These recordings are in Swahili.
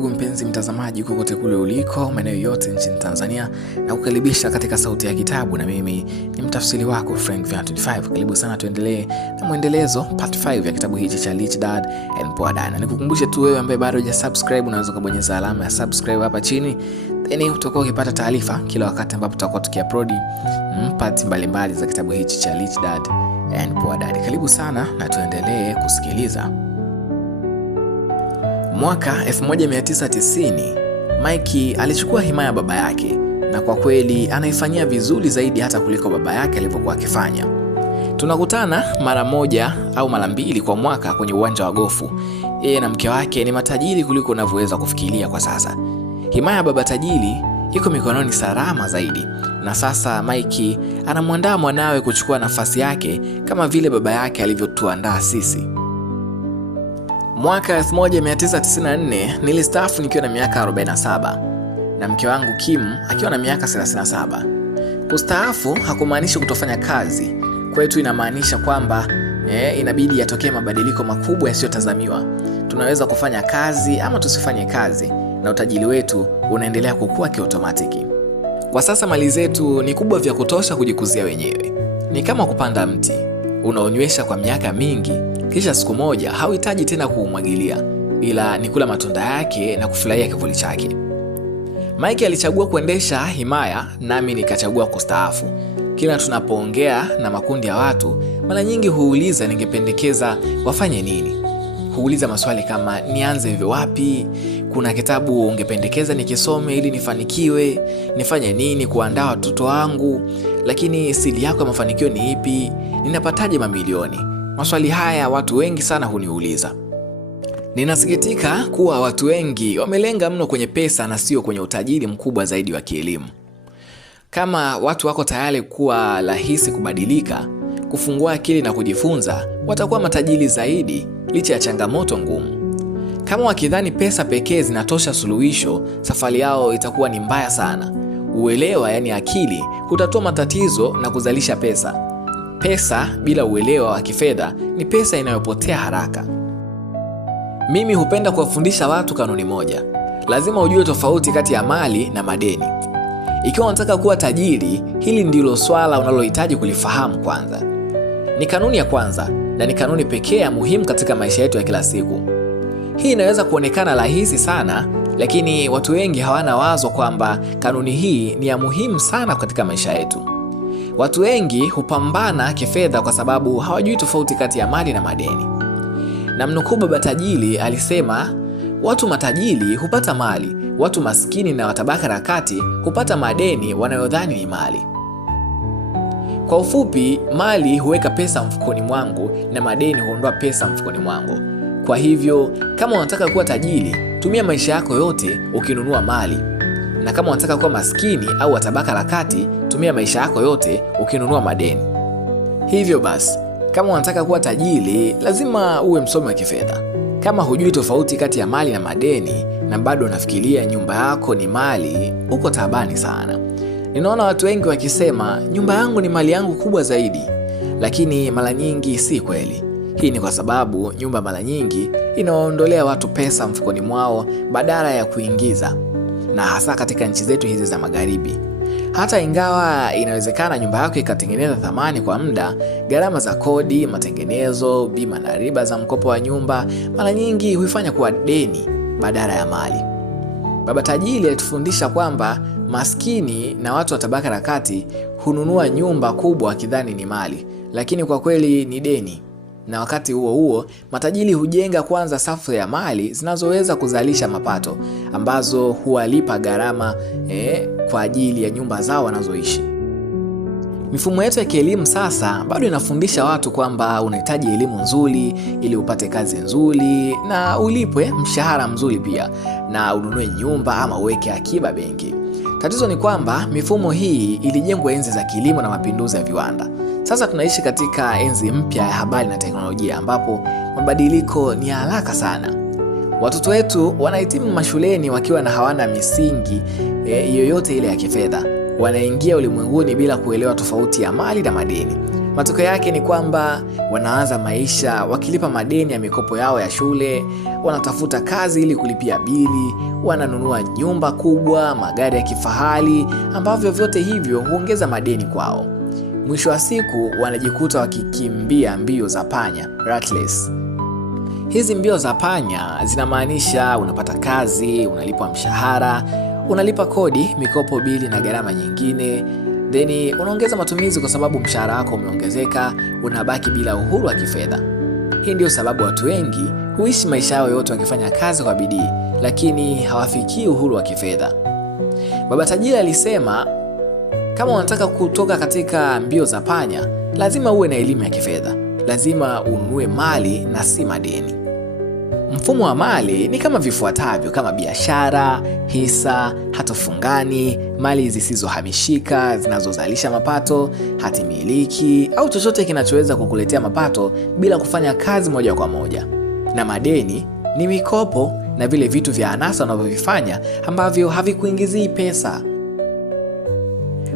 Ndugu mpenzi mtazamaji, kokote kule uliko maeneo yote nchini Tanzania, na kukaribisha katika Sauti ya Kitabu, na mimi ni mtafsiri wako Frank 25. Karibu sana, tuendelee na muendelezo part 5 ya kitabu hichi cha Rich Dad and Poor Dad. Na nikukumbushe tu wewe ambaye bado hujasubscribe, unaweza kubonyeza alama ya subscribe hapa chini, then utakuwa ukipata taarifa kila wakati ambapo tutakuwa tukiupload part mbalimbali za kitabu hichi cha Rich Dad and Poor Dad. Karibu sana na tuendelee kusikiliza. Mwaka 1990, Mike alichukua himaya ya baba yake, na kwa kweli anaifanyia vizuri zaidi hata kuliko baba yake alivyokuwa akifanya. Tunakutana mara moja au mara mbili kwa mwaka kwenye uwanja wa gofu. Yeye na mke wake ni matajiri kuliko unavyoweza kufikiria kwa sasa. Himaya ya baba tajiri iko mikononi salama zaidi, na sasa Mike anamwandaa mwanawe kuchukua nafasi yake kama vile baba yake alivyotuandaa sisi. Mwaka 1994 nilistaafu nikiwa na miaka 47 na mke wangu Kim akiwa na miaka 37. Kustaafu hakumaanishi kutofanya kazi. Kwetu inamaanisha kwamba inabidi yatokee mabadiliko makubwa yasiyotazamiwa. Tunaweza kufanya kazi ama tusifanye kazi, na utajiri wetu unaendelea kukua kiautomatiki. Kwa sasa mali zetu ni kubwa vya kutosha kujikuzia wenyewe. Ni kama kupanda mti, unaonywesha kwa miaka mingi, kisha siku moja hauhitaji tena kuumwagilia, ila ni kula matunda yake na kufurahia kivuli chake. Mike alichagua kuendesha himaya, nami nikachagua kustaafu. Kila tunapoongea na makundi ya watu, mara nyingi huuliza ningependekeza wafanye nini. Huuliza maswali kama nianze wapi, kuna kitabu ungependekeza nikisome ili nifanikiwe, nifanye nini kuandaa watoto wangu, lakini siri yako ya mafanikio ni ipi, ninapataje mamilioni. Maswali haya watu wengi sana huniuliza. Ninasikitika kuwa watu wengi wamelenga mno kwenye pesa na sio kwenye utajiri mkubwa zaidi wa kielimu. Kama watu wako tayari kuwa rahisi kubadilika, kufungua akili na kujifunza, watakuwa matajiri zaidi licha ya changamoto ngumu. Kama wakidhani pesa pekee zinatosha suluhisho, safari yao itakuwa ni mbaya sana. Uelewa, yani akili, hutatua matatizo na kuzalisha pesa. Pesa bila uelewa wa kifedha ni pesa inayopotea haraka. Mimi hupenda kuwafundisha watu kanuni moja. Lazima ujue tofauti kati ya mali na madeni. Ikiwa unataka kuwa tajiri, hili ndilo swala unalohitaji kulifahamu kwanza. Ni kanuni ya kwanza na ni kanuni pekee muhimu katika maisha yetu ya kila siku. Hii inaweza kuonekana rahisi sana, lakini watu wengi hawana wazo kwamba kanuni hii ni ya muhimu sana katika maisha yetu. Watu wengi hupambana kifedha kwa sababu hawajui tofauti kati ya mali na madeni. Na mnukuu baba tajiri alisema, watu matajiri hupata mali, watu maskini na watabaka la kati hupata madeni wanayodhani ni mali. Kwa ufupi, mali huweka pesa mfukoni mwangu na madeni huondoa pesa mfukoni mwangu. Kwa hivyo, kama unataka kuwa tajiri, tumia maisha yako yote ukinunua mali. Na kama unataka kuwa maskini au watabaka la kati, tumia maisha yako yote ukinunua madeni. Hivyo basi, kama unataka kuwa tajiri, lazima uwe msomi wa kifedha. Kama hujui tofauti kati ya mali na madeni na bado unafikiria nyumba yako ni mali, uko taabani sana. Ninaona watu wengi wakisema nyumba yangu ni mali yangu kubwa zaidi, lakini mara nyingi si kweli. Hii ni kwa sababu nyumba mara nyingi inawaondolea watu pesa mfukoni mwao badala ya kuingiza, na hasa katika nchi zetu hizi za magharibi. Hata ingawa inawezekana nyumba yako ikatengeneza thamani kwa muda, gharama za kodi, matengenezo, bima na riba za mkopo wa nyumba mara nyingi huifanya kuwa deni badala ya mali. Baba tajiri alitufundisha kwamba maskini na watu wa tabaka la kati hununua nyumba kubwa wakidhani ni mali, lakini kwa kweli ni deni. Na wakati huo huo, matajiri hujenga kwanza safu ya mali zinazoweza kuzalisha mapato ambazo huwalipa gharama kwa ajili ya nyumba zao wanazoishi. Mifumo yetu ya kielimu sasa bado inafundisha watu kwamba unahitaji elimu nzuri ili upate kazi nzuri na ulipwe mshahara mzuri pia, na ununue nyumba ama uweke akiba benki. Tatizo ni kwamba mifumo hii ilijengwa enzi za kilimo na mapinduzi ya viwanda. Sasa tunaishi katika enzi mpya ya habari na teknolojia ambapo mabadiliko ni haraka sana. Watoto wetu wanahitimu mashuleni wakiwa na hawana misingi yoyote ile ya kifedha. Wanaingia ulimwenguni bila kuelewa tofauti ya mali na madeni. Matokeo yake ni kwamba wanaanza maisha wakilipa madeni ya mikopo yao ya shule, wanatafuta kazi ili kulipia bili, wananunua nyumba kubwa, magari ya kifahari, ambavyo vyote hivyo huongeza madeni kwao. Mwisho wa siku wanajikuta wakikimbia mbio za panya, rat race. Hizi mbio za panya zinamaanisha unapata kazi, unalipwa mshahara, unalipa kodi, mikopo, bili na gharama nyingine. Then unaongeza matumizi kwa sababu mshahara wako umeongezeka, unabaki bila uhuru wa kifedha. Hii ndio sababu watu wengi huishi maisha yao yote wakifanya kazi kwa bidii, lakini hawafikii uhuru wa kifedha. Baba tajiri alisema, kama unataka kutoka katika mbio za panya, lazima uwe na elimu ya kifedha. Lazima ununue mali na si madeni. Mfumo wa mali ni kama vifuatavyo, kama biashara, hisa, hati fungani, mali zisizohamishika zinazozalisha mapato, hati miliki au chochote kinachoweza kukuletea mapato bila kufanya kazi moja kwa moja. Na madeni ni mikopo na vile vitu vya anasa unavyovifanya ambavyo havikuingizii pesa.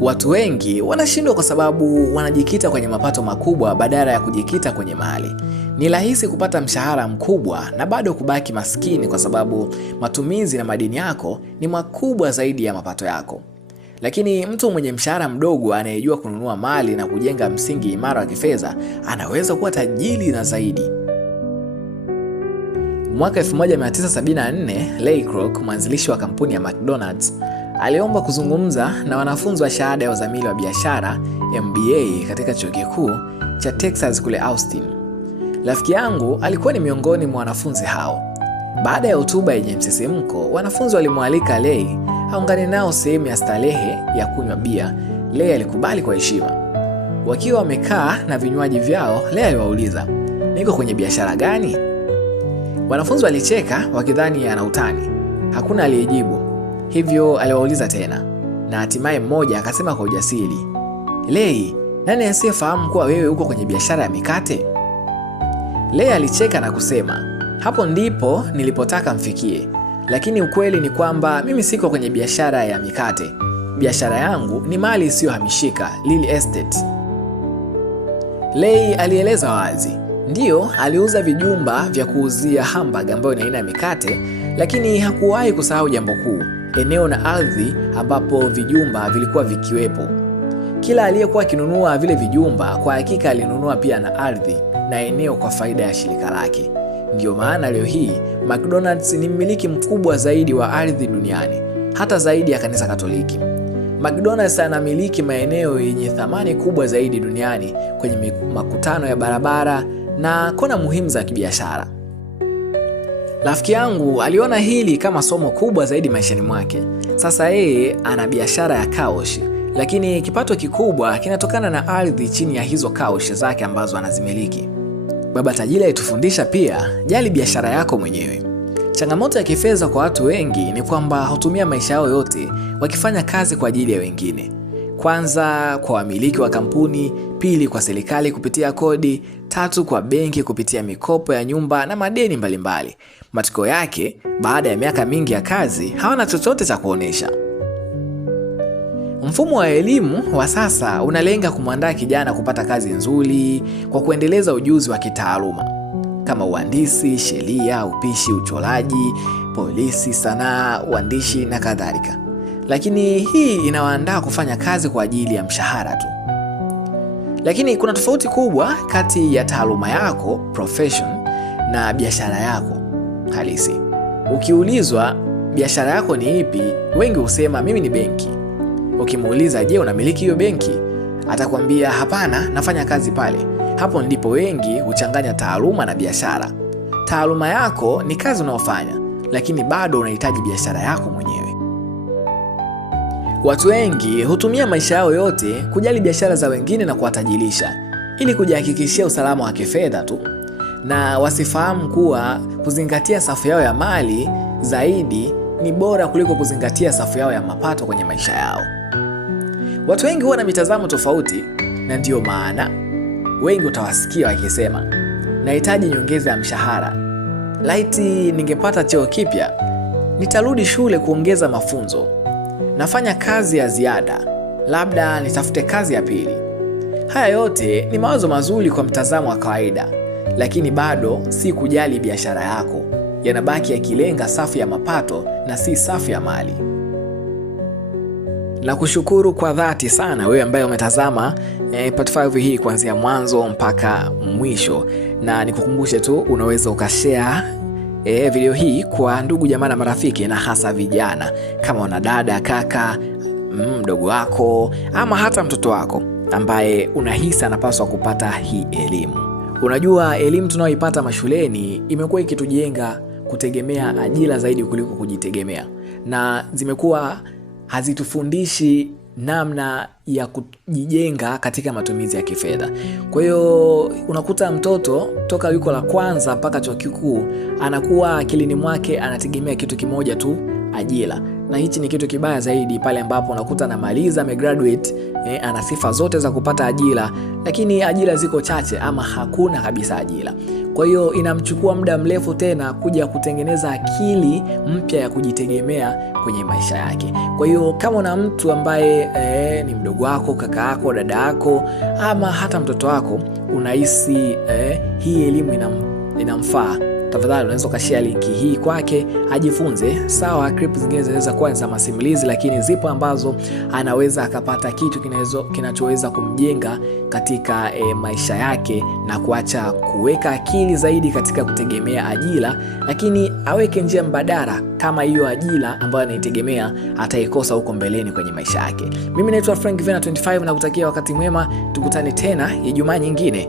Watu wengi wanashindwa kwa sababu wanajikita kwenye mapato makubwa badala ya kujikita kwenye mali. Ni rahisi kupata mshahara mkubwa na bado kubaki maskini kwa sababu matumizi na madeni yako ni makubwa zaidi ya mapato yako. Lakini mtu mwenye mshahara mdogo anayejua kununua mali na kujenga msingi imara wa kifedha anaweza kuwa tajiri na zaidi. Mwaka 1974, Ray Kroc, mwanzilishi wa kampuni ya McDonald's, aliomba kuzungumza na wanafunzi wa shahada ya uzamili wa biashara MBA katika chuo kikuu cha Texas kule Austin. Rafiki yangu alikuwa ni miongoni mwa wanafunzi hao. Baada ya hotuba yenye msisimko, wanafunzi walimwalika Ray aungane nao sehemu ya starehe ya kunywa bia. Ray alikubali kwa heshima. Wakiwa wamekaa na vinywaji vyao, Ray aliwauliza, "Niko kwenye biashara gani?" Wanafunzi walicheka wakidhani ana utani. Hakuna aliyejibu. Hivyo aliwauliza tena, na hatimaye mmoja akasema kwa ujasiri, "Ray, nani asiyefahamu kuwa wewe uko kwenye biashara ya mikate?" Ray alicheka na kusema, "Hapo ndipo nilipotaka mfikie. Lakini ukweli ni kwamba mimi siko kwenye biashara ya mikate. Biashara yangu ni mali isiyohamishika, real estate." Ray alieleza wazi. Ndiyo, aliuza vijumba vya kuuzia hamburger ambayo ni aina ya mikate, lakini hakuwahi kusahau jambo kuu, eneo na ardhi ambapo vijumba vilikuwa vikiwepo. Kila aliyekuwa akinunua vile vijumba kwa hakika alinunua pia na ardhi na eneo kwa faida ya shirika lake. Ndiyo maana leo hii McDonald's ni mmiliki mkubwa zaidi wa ardhi duniani, hata zaidi ya kanisa Katoliki. McDonald's anamiliki maeneo yenye thamani kubwa zaidi duniani kwenye makutano ya barabara na kona muhimu za kibiashara. Rafiki yangu aliona hili kama somo kubwa zaidi maishani mwake. Sasa yeye ana biashara ya kaoshi, lakini kipato kikubwa kinatokana na ardhi chini ya hizo kaoshi zake ambazo anazimiliki. Baba tajiri alitufundisha pia, jali biashara yako mwenyewe. Changamoto ya kifedha kwa watu wengi ni kwamba hutumia maisha yao yote wakifanya kazi kwa ajili ya wengine. Kwanza kwa wamiliki wa kampuni, pili kwa serikali kupitia kodi, tatu kwa benki kupitia mikopo ya nyumba na madeni mbalimbali. Matokeo yake, baada ya miaka mingi ya kazi, hawana chochote cha kuonesha. Mfumo wa elimu wa sasa unalenga kumwandaa kijana kupata kazi nzuri kwa kuendeleza ujuzi wa kitaaluma kama uhandisi, sheria, upishi, uchoraji, polisi, sanaa, uandishi na kadhalika. Lakini hii inawaandaa kufanya kazi kwa ajili ya mshahara tu. Lakini kuna tofauti kubwa kati ya taaluma yako, profession, na biashara yako halisi. Ukiulizwa biashara yako ni ipi, wengi husema mimi ni benki. Ukimuuliza, je, unamiliki hiyo benki? Atakwambia hapana, nafanya kazi pale. Hapo ndipo wengi huchanganya taaluma na biashara. Taaluma yako ni kazi unayofanya, lakini bado unahitaji biashara yako mwenyewe. Watu wengi hutumia maisha yao yote kujali biashara za wengine na kuwatajirisha ili kujihakikishia usalama wa kifedha tu, na wasifahamu kuwa kuzingatia safu yao ya mali zaidi ni bora kuliko kuzingatia safu yao ya mapato kwenye maisha yao. Watu wengi huwa na mitazamo tofauti, na ndiyo maana wengi utawasikia wakisema, nahitaji nyongeza ya mshahara. Laiti ningepata cheo kipya, nitarudi shule kuongeza mafunzo. Nafanya kazi ya ziada, labda nitafute kazi ya pili. Haya yote ni mawazo mazuri kwa mtazamo wa kawaida, lakini bado si kujali biashara yako. Yanabaki yakilenga safu ya mapato na si safu ya mali. Na kushukuru kwa dhati sana wewe ambaye umetazama part 5 hii kuanzia mwanzo mpaka mwisho, na nikukumbushe tu unaweza ukashare video hii kwa ndugu jamaa na marafiki, na hasa vijana. Kama una dada, kaka, mdogo wako ama hata mtoto wako ambaye unahisi anapaswa kupata hii elimu. Unajua, elimu tunayoipata mashuleni imekuwa ikitujenga kutegemea ajira zaidi kuliko kujitegemea, na zimekuwa hazitufundishi namna ya kujijenga katika matumizi ya kifedha. Kwa hiyo unakuta mtoto toka yuko la kwanza mpaka chuo kikuu anakuwa akilini mwake anategemea kitu kimoja tu, ajira. Na hichi ni kitu kibaya zaidi pale ambapo unakuta anamaliza, amegraduate, ana sifa zote za kupata ajira, lakini ajira ziko chache ama hakuna kabisa ajira. Kwa hiyo inamchukua muda mrefu tena kuja kutengeneza akili mpya ya kujitegemea kwenye maisha yake. Kwa hiyo kama una mtu ambaye ni mdogo wako, kaka yako, dada yako ama hata mtoto wako, unahisi hii elimu inamfaa, tafadhali unaweza ukashare linki hii kwake ajifunze. Sawa, clip zingine zinaweza kuwa za masimulizi, lakini zipo ambazo anaweza akapata kitu kinachoweza kumjenga katika maisha yake na kuacha kuweka akili zaidi katika kutegemea ajira, lakini aweke njia mbadala kama hiyo ajira ambayo anaitegemea ataikosa huko mbeleni kwenye maisha yake. Mimi naitwa Frank Vena 25 na kutakia wakati mwema, tukutane tena Ijumaa nyingine.